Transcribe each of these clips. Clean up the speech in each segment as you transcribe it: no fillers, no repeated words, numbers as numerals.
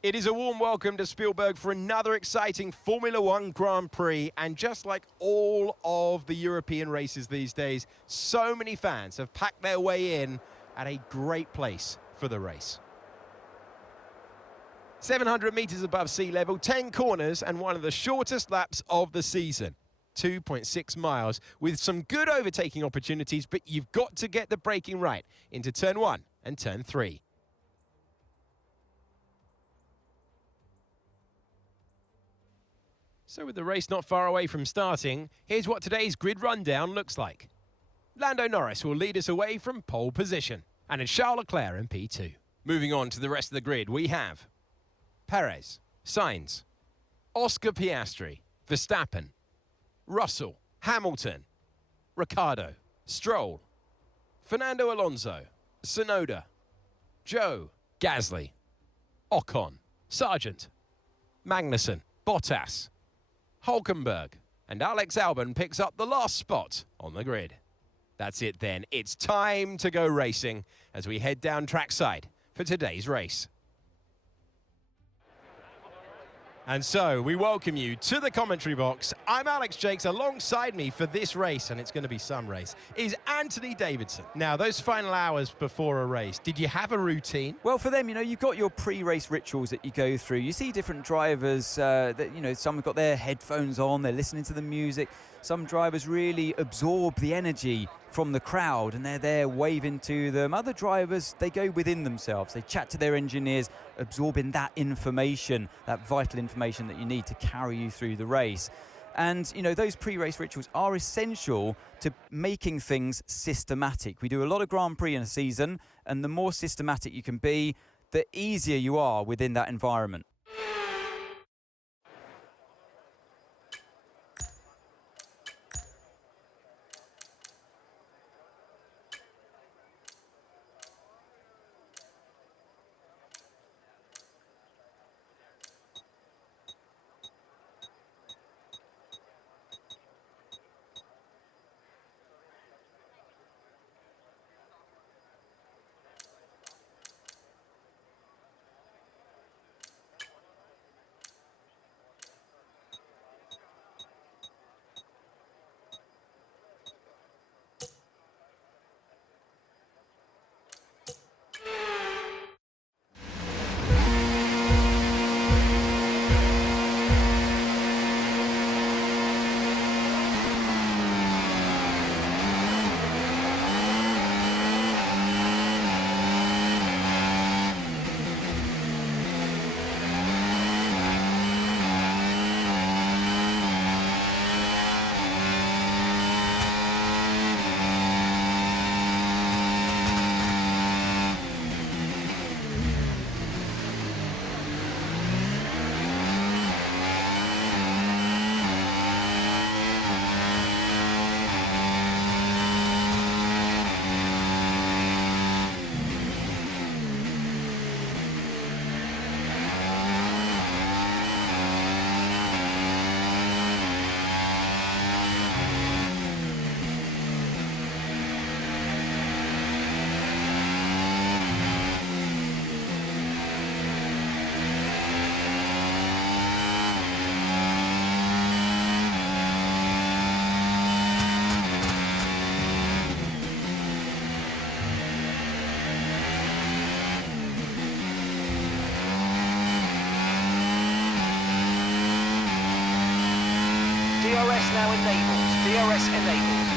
It is a warm welcome to Spielberg for another exciting Formula One Grand Prix. And just like all of the European races these days, so many fans have packed their way in at a great place for the race. 700 metres above sea level, 10 corners and one of the shortest laps of the season. 2.6 miles with some good overtaking opportunities, but you've got to get the braking right into turn 1 and turn 3. So with the race not far away from starting, here's what today's grid rundown looks like. Lando Norris will lead us away from pole position, and it's Charles Leclerc in P2. Moving on to the rest of the grid, we have Perez, Sainz, Oscar Piastri, Verstappen, Russell, Hamilton, Ricciardo, Stroll, Fernando Alonso, Tsunoda, Zhou, Gasly, Ocon, Sargent, Magnussen, Bottas, Hülkenberg, and Alex Albon picks up the last spot on the grid. That's it then. It's time to go racing as we head down trackside for today's race. And so we welcome you to the commentary box. I'm Alex Jakes. Alongside me for this race, and it's going to be some race, is Anthony Davidson. Now, those final hours before a race, did you have a routine? Well, for them, you've got your pre-race rituals that you go through. You see different drivers that, some have got their headphones on, they're listening to the music. Some drivers really absorb the energy from the crowd and they're there waving to them. Other drivers, they go within themselves. They chat to their engineers, absorbing that information, that vital information that you need to carry you through the race. And, those pre-race rituals are essential to making things systematic. We do a lot of Grand Prix in a season, and the more systematic you can be, the easier you are within that environment. DRS now enabled. DRS enabled.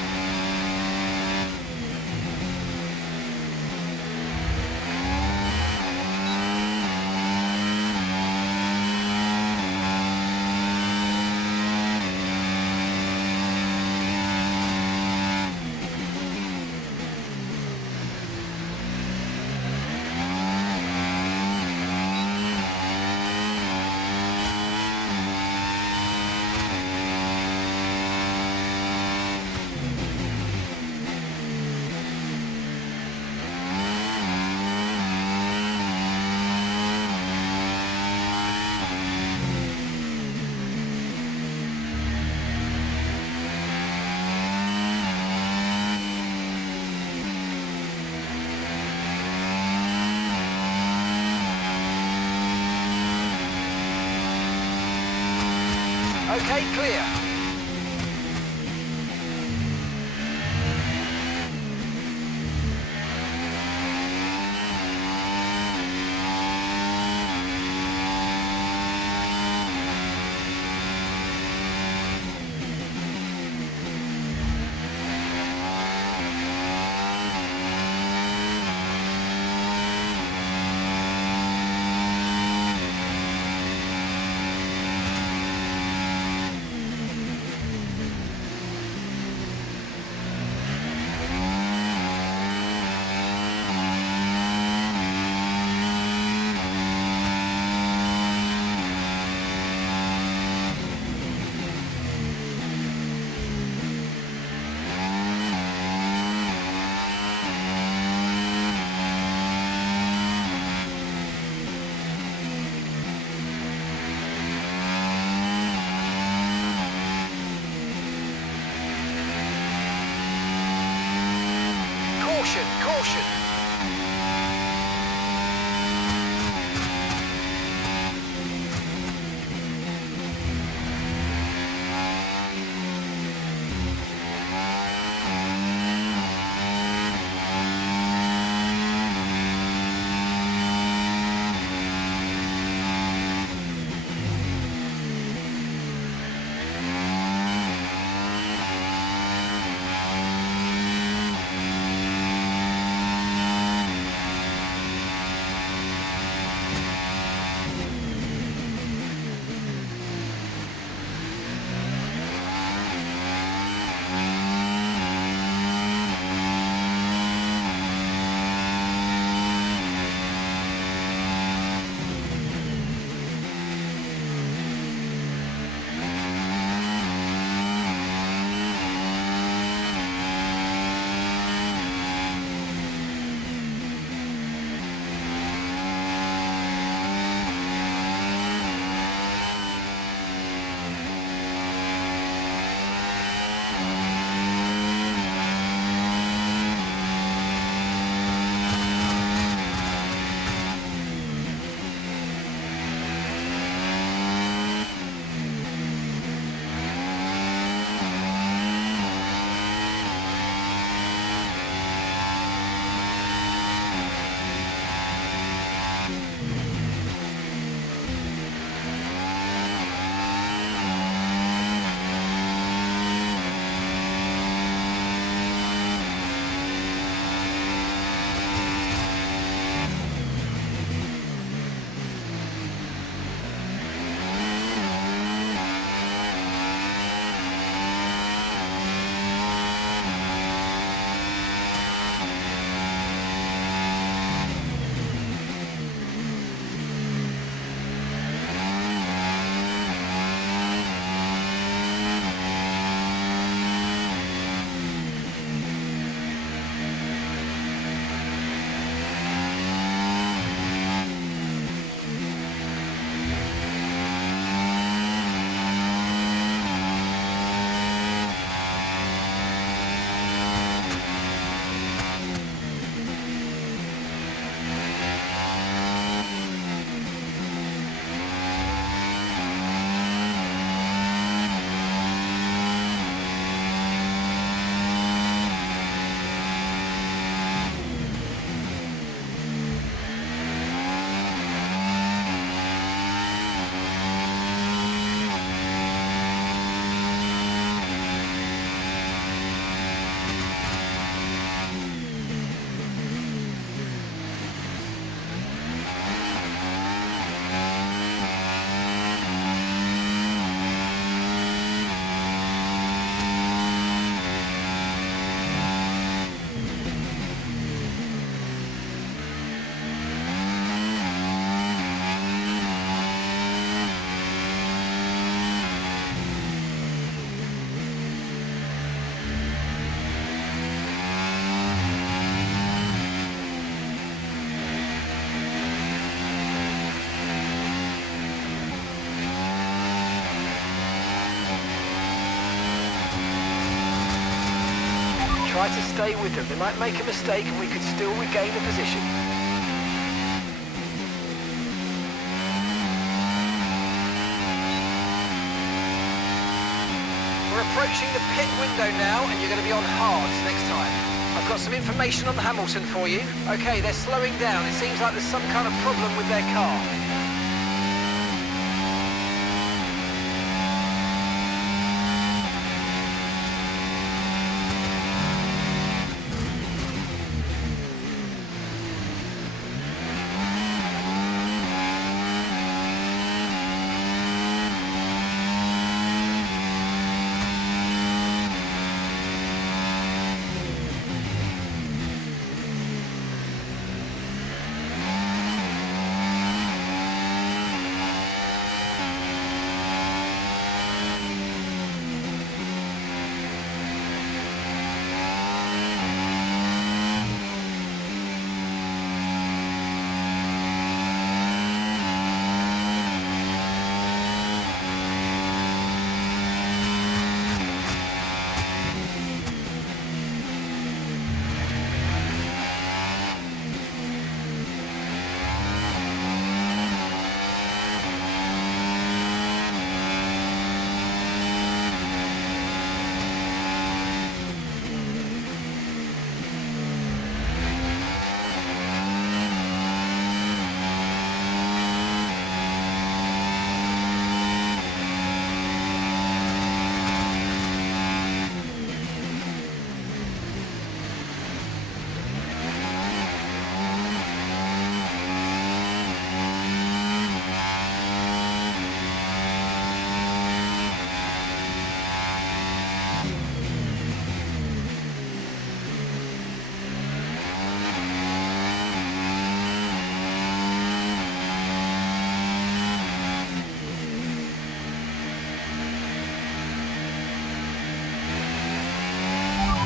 Okay, clear. Caution, caution. Try to stay with them. They might make a mistake and we could still regain the position. approaching the pit window now, and you're going to be on hards next time. I've got some information on Hamilton for you. Okay, they're slowing down. It seems like there's some kind of problem with their car.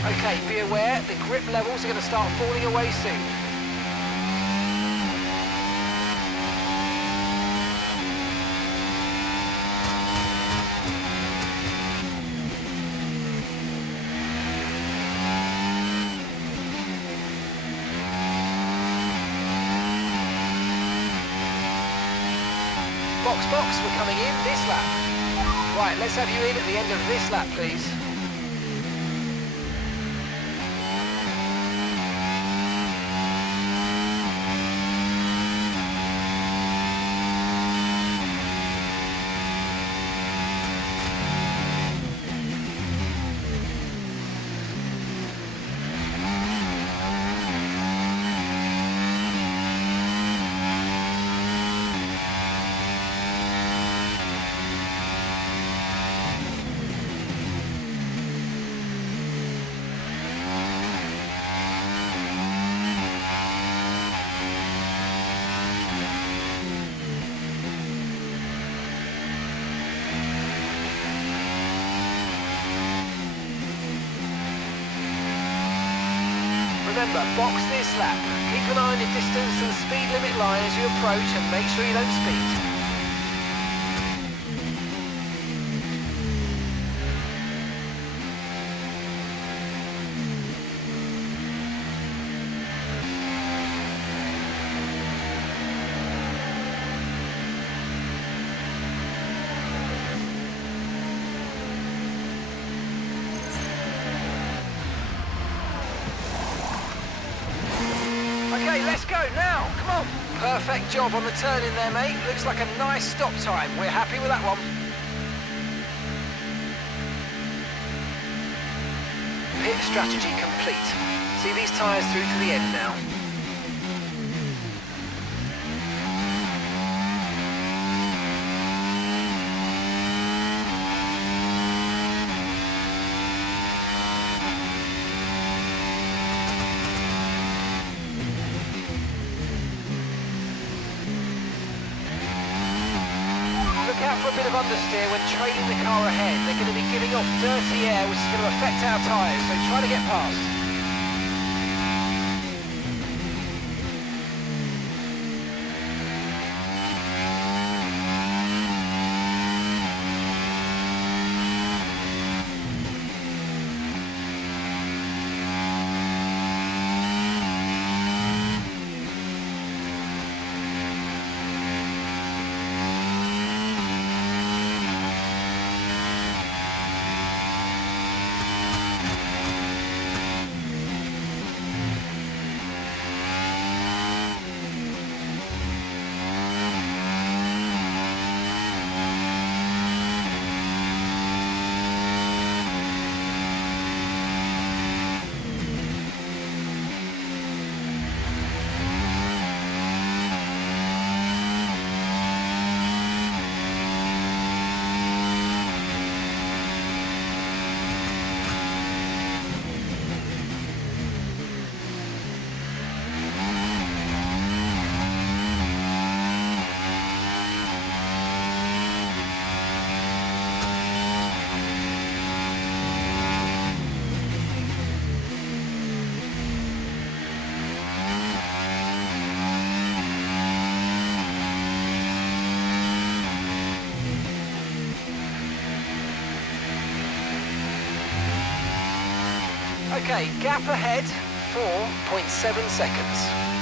Okay, be aware, the grip levels are going to start falling away soon. Box, we're coming in this lap. Right, let's have you in at the end of this lap, please. Remember, box this lap. Keep an eye on your distance to the speed limit line as you approach and make sure you don't speed. Okay, let's go now, come on. Perfect job on the turn in there, mate. Looks like a nice stop time. We're happy with that one. Pit strategy complete. See these tyres through to the end now. Look out for a bit of understeer when trailing the car ahead. They're going to be giving off dirty air, which is going to affect our tyres, so try to get past. Okay, gap ahead, 4.7 seconds.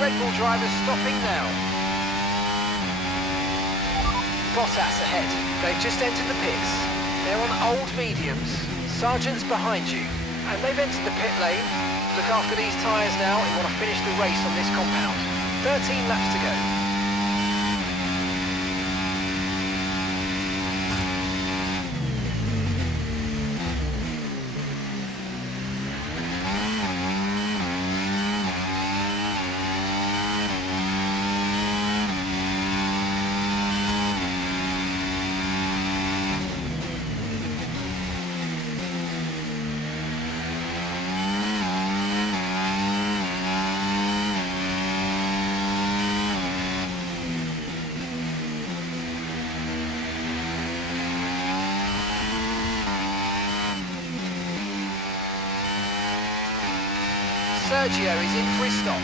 Red Bull drivers stopping now. Bottas ahead. They've just entered the pits. They're on old mediums. Sargent's behind you. And they've entered the pit lane. Look after these tyres now and want to finish the race on this compound. 13 laps to go. Sergio is in for his stop.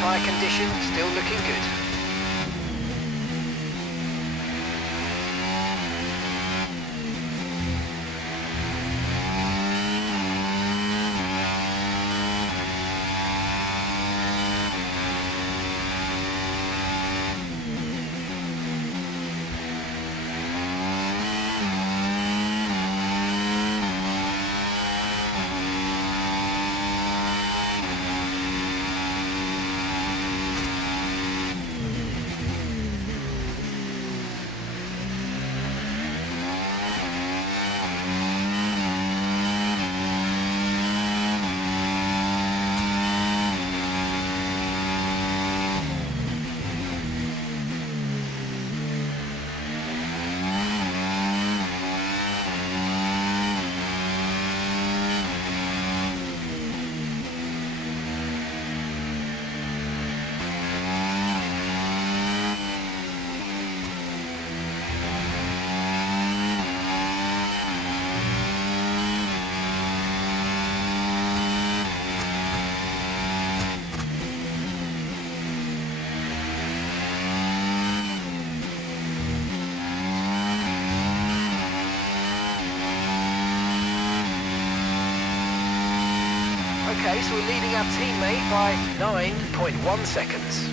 Tyre condition still looking good. Okay, so we're leading our teammate by 9.1 seconds.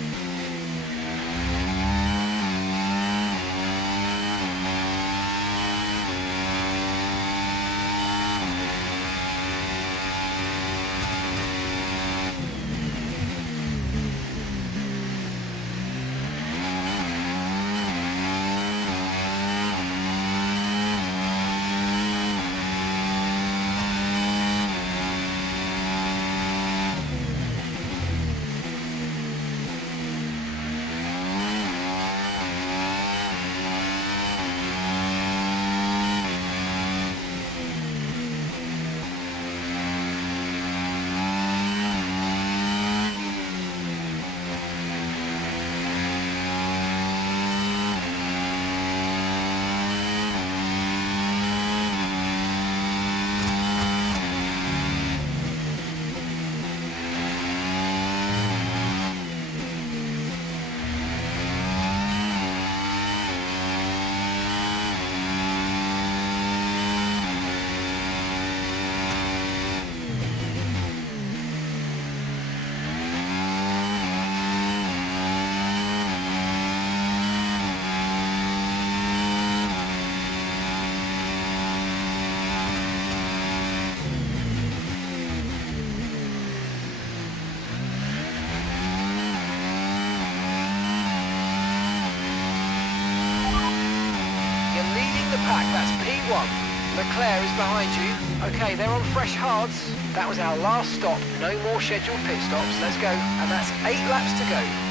That's P1. Leclerc is behind you. Okay, they're on fresh hards. That was our last stop. No more scheduled pit stops. Let's go. And that's 8 laps to go.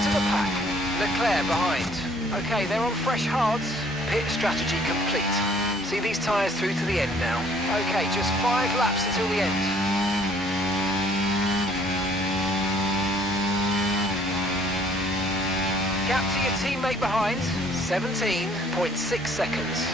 front of the pack. Leclerc behind. Okay, they're on fresh hards. Pit strategy complete. See these tyres through to the end now. Okay, just 5 laps until the end. Gap to your teammate behind, 17.6 seconds.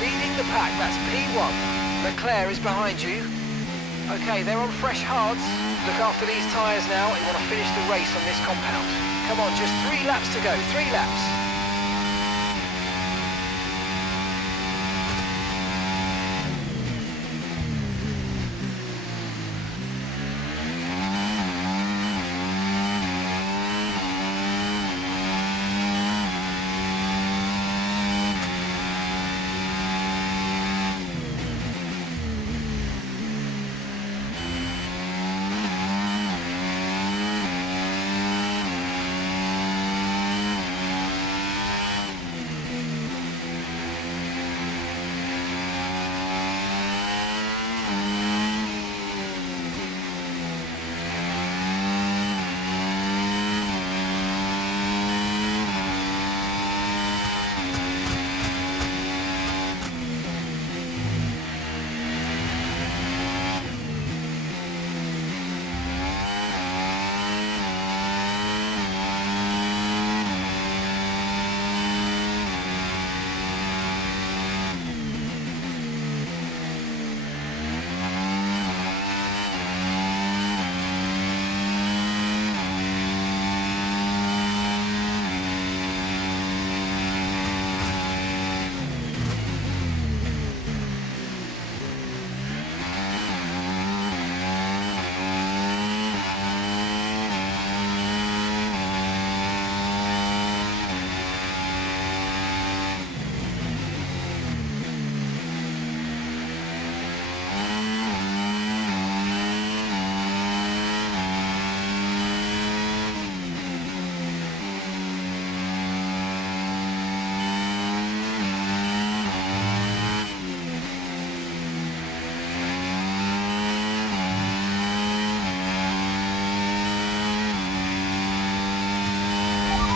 Leading the pack, that's P1. Leclerc is behind you. Okay, they're on fresh hards. Look after these tyres now. You want to finish the race on this compound. Come on, just 3 laps to go. 3 laps.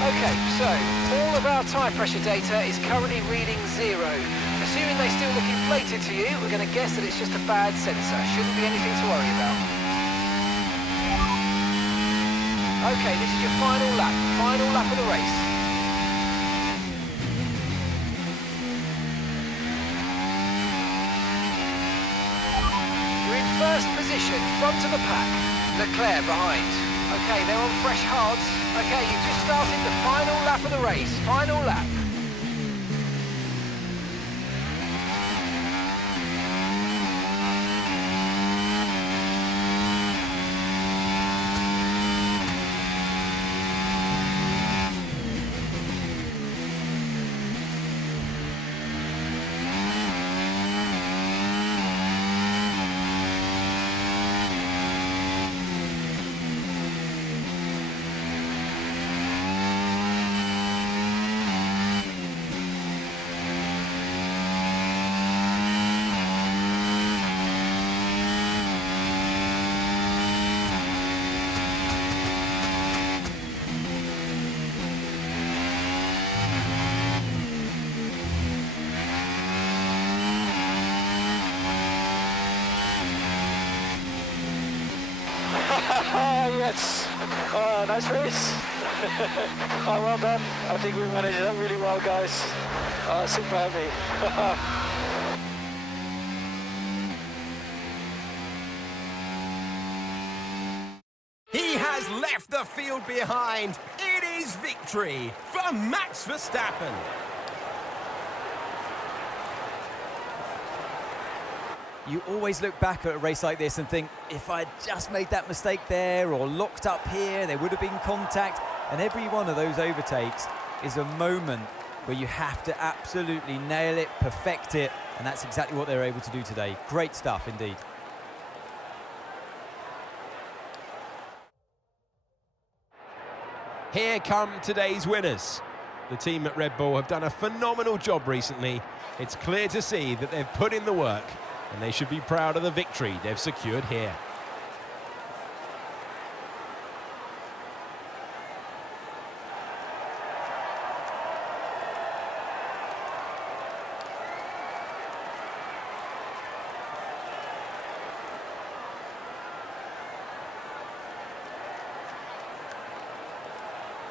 Okay, so all of our tyre pressure data is currently reading 0. Assuming they still look inflated to you, we're going to guess that it's just a bad sensor. Shouldn't be anything to worry about. Okay, this is your final lap of the race. You're in first position, front of the pack. Leclerc behind. Okay, they're on fresh hards. Okay, you've just started the final lap of the race. Final lap. congrats. Nice race. Well done. I think we managed that really well, guys. Super happy. He has left the field behind. It is victory for Max Verstappen. You always look back at a race like this and think, if I'd just made that mistake there or locked up here, there would have been contact. And every one of those overtakes is a moment where you have to absolutely nail it, perfect it, and that's exactly what they were able to do today. Great stuff indeed. Here come today's winners. The team at Red Bull have done a phenomenal job recently. It's clear to see that they've put in the work, and they should be proud of the victory they've secured here.